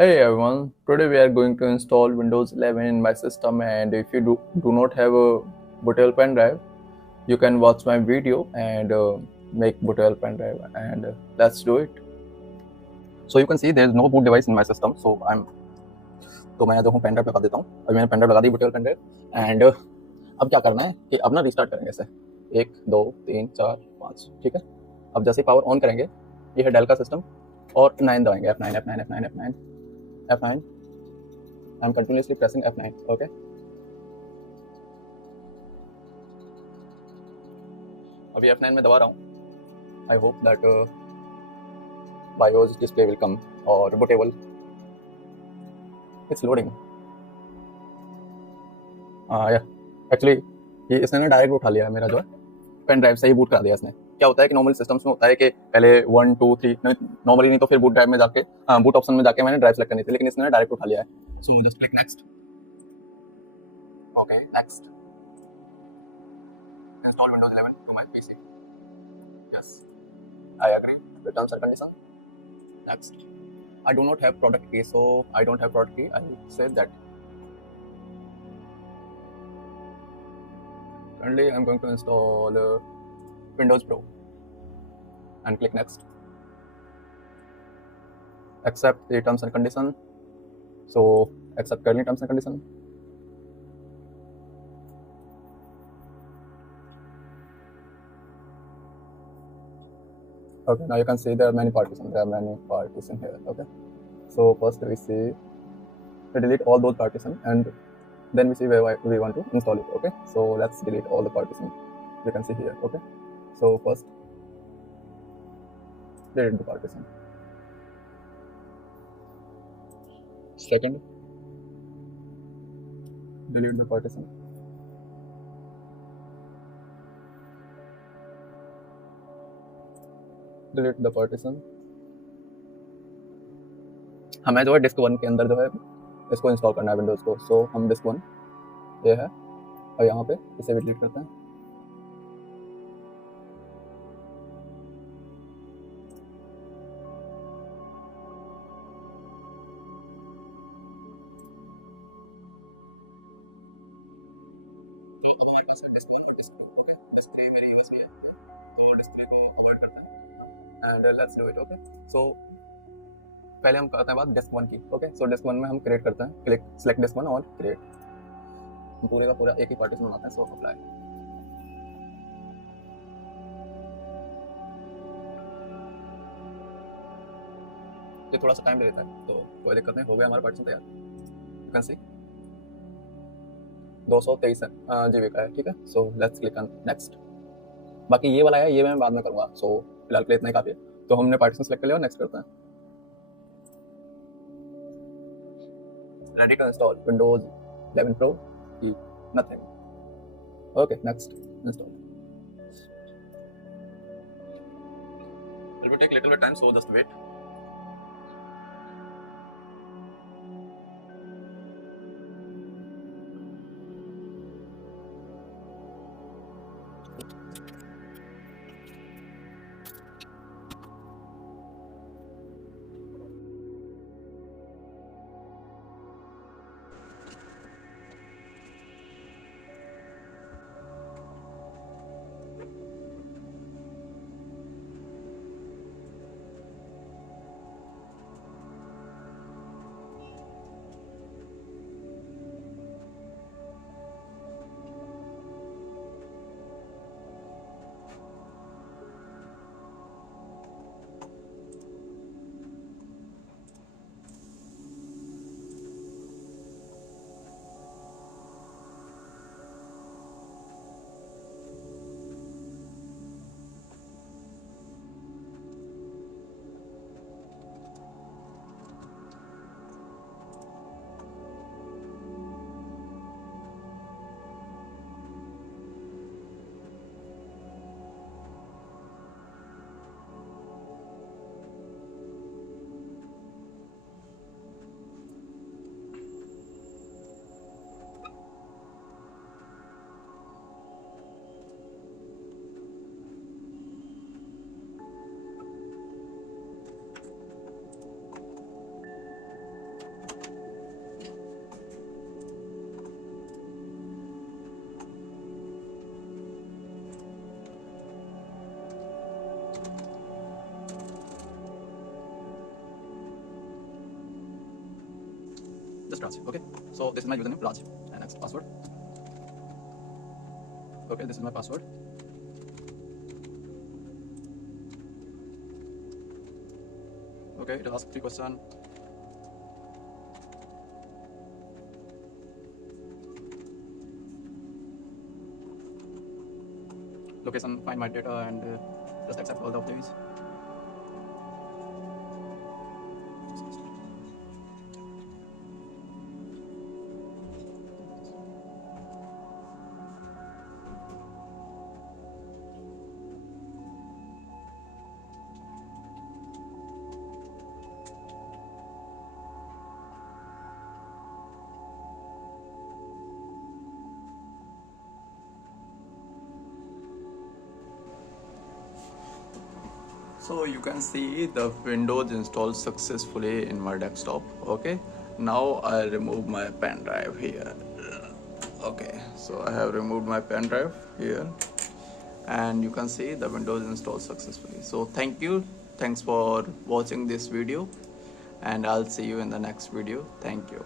Hey everyone, today we are going to install Windows 11 in my system, and if you do not have a Bootable pen drive, you can watch my video and make Bootable pen drive, and let's do it. So you can see there is no boot device in my system, so मैं जो हूँ pen drive लगा देता हूँ। अभी मैंने pen drive लगा दी Bootable pen drive, and अब क्या करना है कि अब ना रिस्टार्ट करेंगे इसे 1 2 3 4 5, ठीक है। अब जैसे पावर ऑन करेंगे, ये है डेल का सिस्टम, और 9 दबाएंगे, F9 F9 F9 F9 F9। I'm continuously pressing F9, okay? अभी F9 में दबा रहा हूँ। I hope that BIOS display will come or bootable. It's loading. Yeah. Actually ये इसने ना डायरेक्ट उठा लिया है मेरा जो है पेन ड्राइव से ही बूट करा दिया इसने। क्या होता है कि नॉर्मल सिस्टम्स में होता है कि पहले 1 2 3 नॉर्मली नहीं तो फिर बूट ड्राइव में जाके बूट ऑप्शन में जाके मैंने ड्राइव सेलेक्ट करनी थी, लेकिन इसने डायरेक्ट उठा लिया है। So just click next. Okay, next. Install Windows 11 to my PC. Yes, I agree. Terms and conditions. Next. I do not have product key, so I don't have product key. I will say that. Currently, I'm going to install Windows Pro and click next. Accept the terms and conditions. So accept currently terms and conditions. Okay, now you can see there are many partitions. There are many partitions here. Okay, so first we see we delete all those partitions, and then we see where we want to install it. Okay, so let's delete all the partitions. You can see here. Okay, so first delete the partition. Second, delete the partition. Delete the partition. हमें जो है disc 1 के अंदर जो है इसको install करना है विंडोज़ को। सो हम डिस्क 1 ये है, और यहाँ पे इसे भी डिलीट करते हैं। And let's do it. Okay, so पहले हम करते हैं बात डिस्क 1 की। ओके, सो डिस्क 1 में हम क्रिएट करते हैं, क्लिक सेलेक्ट डिस्क 1 और क्रिएट। हम पूरे का पूरा एक ही पार्टीशन बनाते हैं। So apply. ये थोड़ा सा टाइम ले लेता है, तो कोई दिक्कत नहीं, हो गया हमारा पार्टीशन तैयार। यू कैन सी 223 GB का है, ठीक है। So let's click on next. बाकी ये वाला है, ये मैं बाद में करूँगा। सो फिलहाल के लिए इतना ही काफ़ी है। तो हमने पार्टीशन सेलेक्ट कर लिया और नेक्स्ट करते हैं। Ready to install Windows 11 pro की nothing. Okay, next install. It will take little bit time, so just wait. just Raj. Okay, so this is my username Raj, and next password. Okay, this is my password. Okay, it will ask 3 questions. Location, find my data, and just accept all of these. So you can see the Windows installed successfully in my desktop. Okay, now I remove my pen drive here. Okay, so I have removed my pen drive here, and you can see the Windows installed successfully. So thanks for watching this video, and I'll see you in the next video. Thank you.